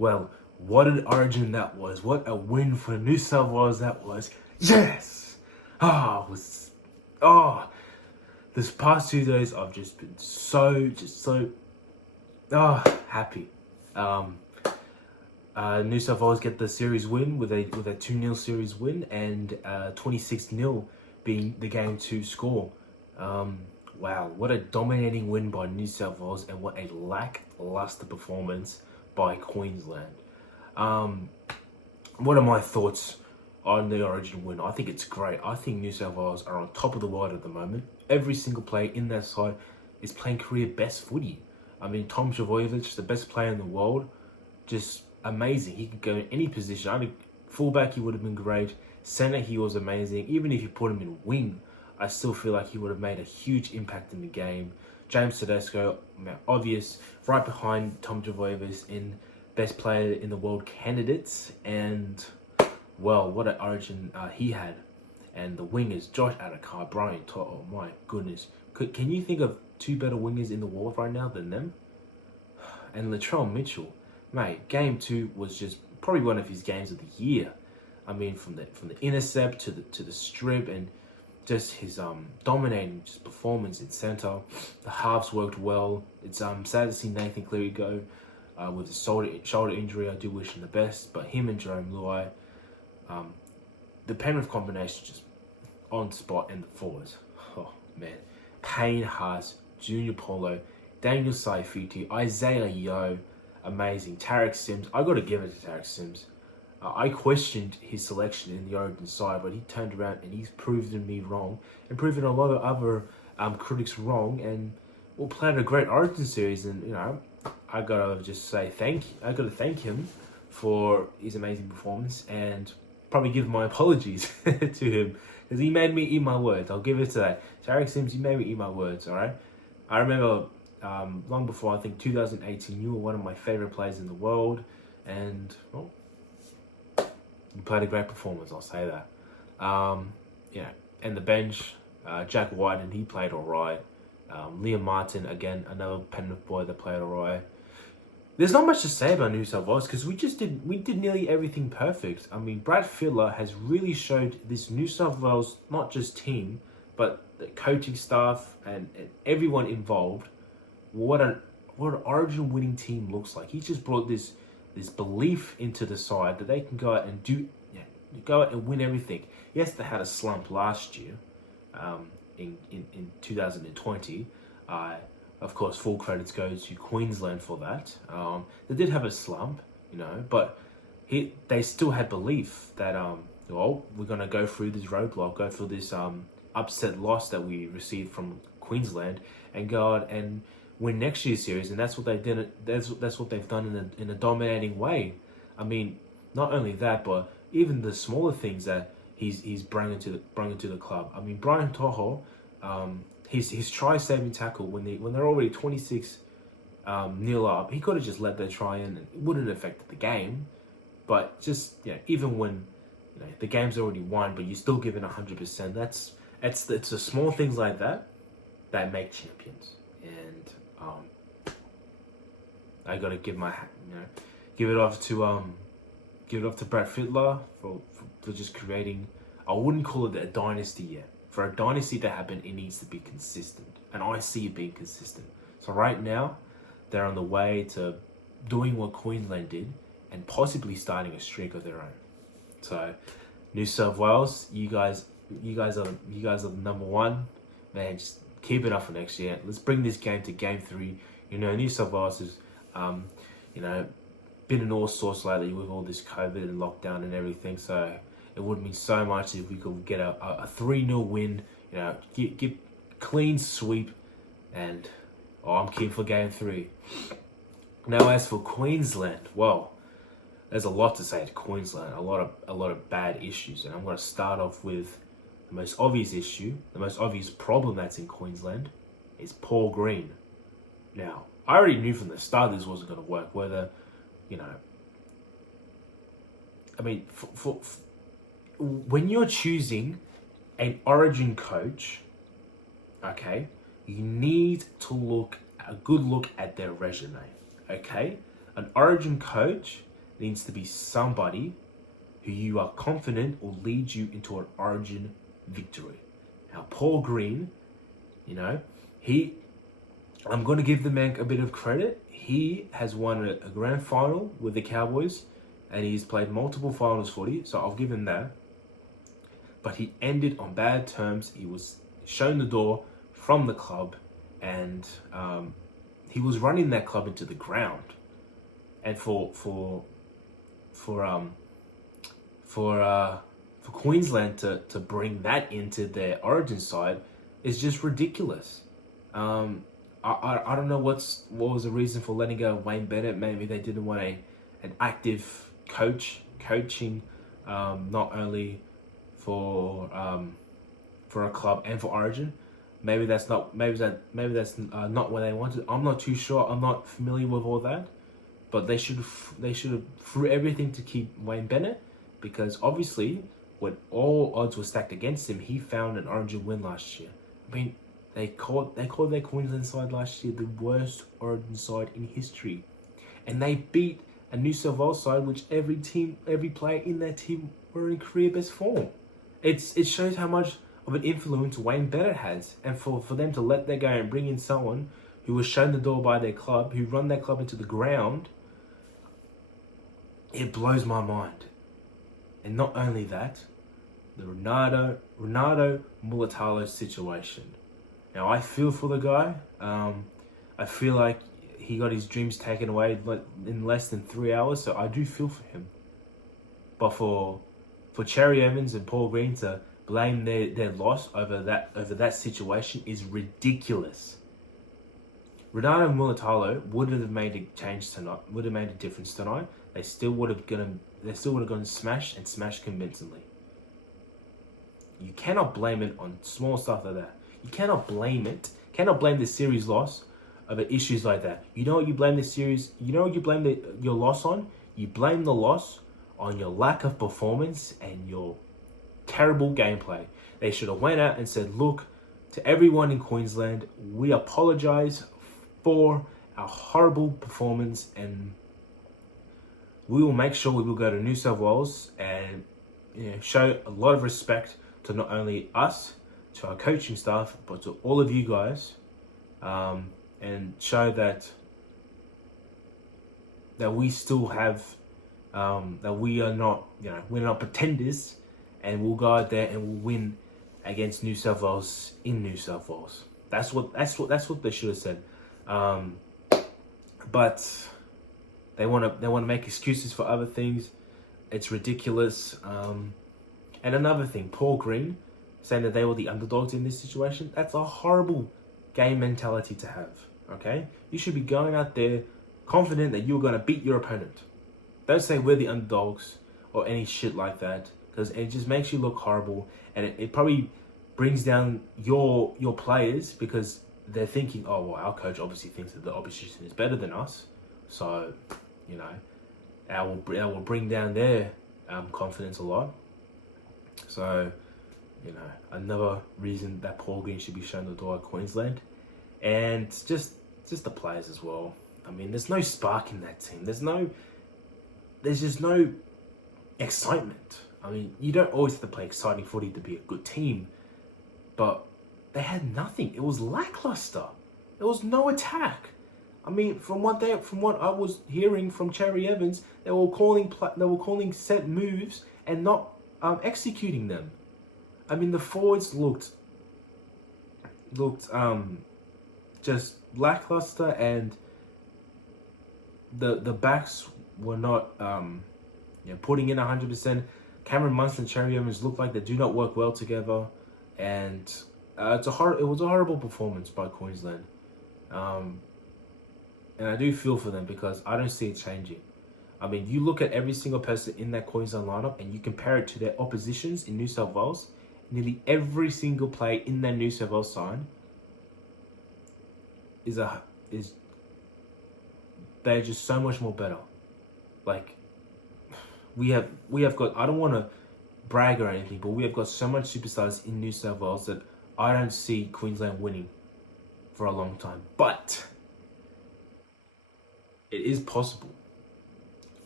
Well, what an origin that was. What a win for New South Wales that was. Yes! This past 2 days I've just been so happy. New South Wales get the series win with a 2-0 series win, and 26-0 being the game 2 score. Wow, what a dominating win by New South Wales, and what a lackluster performance by Queensland. What are my thoughts on the Origin win? I think it's great. I think New South Wales are on top of the world at the moment. Every single player in that side is playing career best footy. I mean, Tom Trbojevic, the best player in the world, just amazing. He could go in any position. I think fullback, he would have been great. Centre, he was amazing. Even if you put him in wing, I still feel like he would have made a huge impact in the game. James Tedesco, obvious, right behind Tom Trbojevic in best player in the world candidates. And, well, what an origin he had. And the wingers, Josh Adokar, Brian To'o, oh my goodness. Can you think of two better wingers in the world right now than them? And Latrell Mitchell, mate, game 2 was just probably one of his games of the year. I mean, from the intercept to the strip, and just his dominating just performance in centre. The halves worked well. It's sad to see Nathan Cleary go with a shoulder injury. I do wish him the best, but him and Jerome Luai, the Penrith combination just on spot, and the forwards. Oh man, Payne Haas, Junior Paulo, Daniel Saifiti, Isaiah Yeo, amazing. Tarek Sims, I got to give it to Tarek Sims. I questioned his selection in the Origin side, but he turned around and he's proven me wrong, and proven a lot of other critics wrong, and well, played a great Origin series. And you know, I gotta just say I gotta thank him for his amazing performance, and probably give my apologies to him, because he made me eat my words. I'll give it to that. Tarek Sims, you made me eat my words. All right. I remember long before, I think 2018, you were one of my favorite players in the world, and well, you played a great performance, I'll say that. And the bench, Jack White, and he played all right. Liam Martin, again, another Penrith boy that played all right. There's not much to say about New South Wales, because we did nearly everything perfect. I mean, Brad Fittler has really showed this New South Wales, not just team, but the coaching staff and everyone involved, what an Origin winning team looks like. He just brought this belief into the side that they can go out and go out and win everything. Yes, they had a slump last year, in 2020. Of course, full credits go to Queensland for that. They did have a slump, but they still had belief that we're gonna go through this roadblock, go through this upset loss that we received from Queensland, and go out and win next year's series. And that's what they did. That's what they've done in a dominating way. I mean, not only that, but even the smaller things that he's bringing to the club. I mean, Brian To'o, his try-saving tackle when they're already 26 nil up, he could have just let that try in, and it wouldn't have affected the game. But just even when the game's already won, but you're still giving 100%. It's the small things like that make champions. And I gotta give it off to Brad Fittler for just creating. I wouldn't call it a dynasty yet. For a dynasty to happen, it needs to be consistent, and I see it being consistent. So right now, they're on the way to doing what Queensland did, and possibly starting a streak of their own. So, New South Wales, you guys are the number one. Man, just keep it up for next year. Let's bring this game to game 3. New South Wales has, been in all sorts lately with all this COVID and lockdown and everything. So it would mean so much if we could get a 3-0 win. Get clean sweep, and I'm keen for game 3. Now, as for Queensland, well, there's a lot to say to Queensland. A lot of bad issues, and I'm going to start off with the most obvious issue, the most obvious problem that's in Queensland is Paul Green. Now, I already knew from the start this wasn't going to work. Whether, I mean, for when you're choosing an Origin coach, okay, you need to look a good look at their resume. Okay, an Origin coach needs to be somebody who you are confident will lead you into an Origin victory. Now, Paul Green, you know, I'm going to give the man a bit of credit. He has won a grand final with the Cowboys, and he's played multiple finals footy, so I'll give him that. But he ended on bad terms. He was shown the door from the club, and he was running that club into the ground. And for Queensland to bring that into their Origin side is just ridiculous. I don't know what was the reason for letting go of Wayne Bennett. Maybe they didn't want an active coaching, not only for a club and for Origin. Maybe that's not what they wanted. I'm not too sure. I'm not familiar with all that, but they should have threw everything to keep Wayne Bennett, because obviously when all odds were stacked against him, he found an Origin win last year. I mean, they called their Queensland side last year the worst Origin side in history, and they beat a New South Wales side which every player in their team were in career best form. It shows how much of an influence Wayne Bennett has, and for them to let that go and bring in someone who was shown the door by their club, who run their club into the ground, it blows my mind. And not only that, the Renato Mulatalo situation. Now, I feel for the guy. I feel like he got his dreams taken away in less than 3 hours, so I do feel for him. But for Cherry Evans and Paul Green to blame their loss over that situation is ridiculous. Renato Mulatalo wouldn't have made a change tonight. Would have made a difference tonight. They still would have gone smash convincingly. You cannot blame it on small stuff like that. You cannot blame it. Cannot blame the series loss over issues like that. You know what you blame the series? You know what you blame your loss on? You blame the loss on your lack of performance and your terrible gameplay. They should have went out and said, look, to everyone in Queensland, we apologise for our horrible performance, and we will make sure we will go to New South Wales and show a lot of respect to not only us, to our coaching staff, but to all of you guys, and show that we still have, that we are not, we're not pretenders, and we'll go out there and we'll win against New South Wales in New South Wales. That's what they should have said. But they want to make excuses for other things. It's ridiculous. And another thing, Paul Green saying that they were the underdogs in this situation. That's a horrible game mentality to have. Okay, you should be going out there confident that you're going to beat your opponent. Don't say we're the underdogs or any shit like that, because it just makes you look horrible, and it probably brings down your players, because they're thinking, oh well, our coach obviously thinks that the opposition is better than us, so that will bring down their confidence a lot. So another reason that Paul Green should be shown the door at Queensland, and just the players as well. I mean, there's no spark in that team. There's just no excitement. I mean, you don't always have to play exciting footy to be a good team, but they had nothing. It was lackluster. There was no attack. I mean, from what I was hearing from Cherry Evans, they were calling set moves and not executing them. I mean, the forwards looked just lackluster, and the backs were not putting in 100%. Cameron Munster and Cherry Evans look like they do not work well together, and it was a horrible performance by Queensland. And I do feel for them, because I don't see it changing. I mean, you look at every single person in that Queensland lineup and you compare it to their oppositions in New South Wales, nearly every single player in that New South Wales side they're just so much more better. Like, we have got, I don't want to brag or anything, but we have got so much superstars in New South Wales that I don't see Queensland winning for a long time. But it is possible.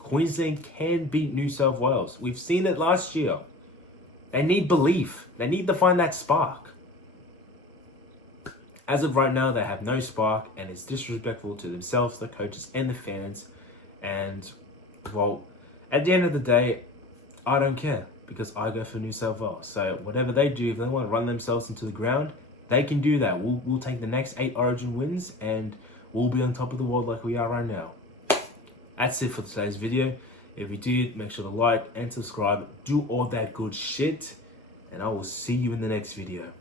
Queensland can beat New South Wales. We've seen it last year. They need belief. They need to find that spark. As of right now, they have no spark, and it's disrespectful to themselves, the coaches, and the fans. And, well, at the end of the day, I don't care, because I go for New South Wales. So whatever they do, if they want to run themselves into the ground, they can do that. We'll take the next 8 Origin wins, and we'll be on top of the world like we are right now. That's it for today's video. If you did, make sure to like and subscribe. Do all that good shit. And I will see you in the next video.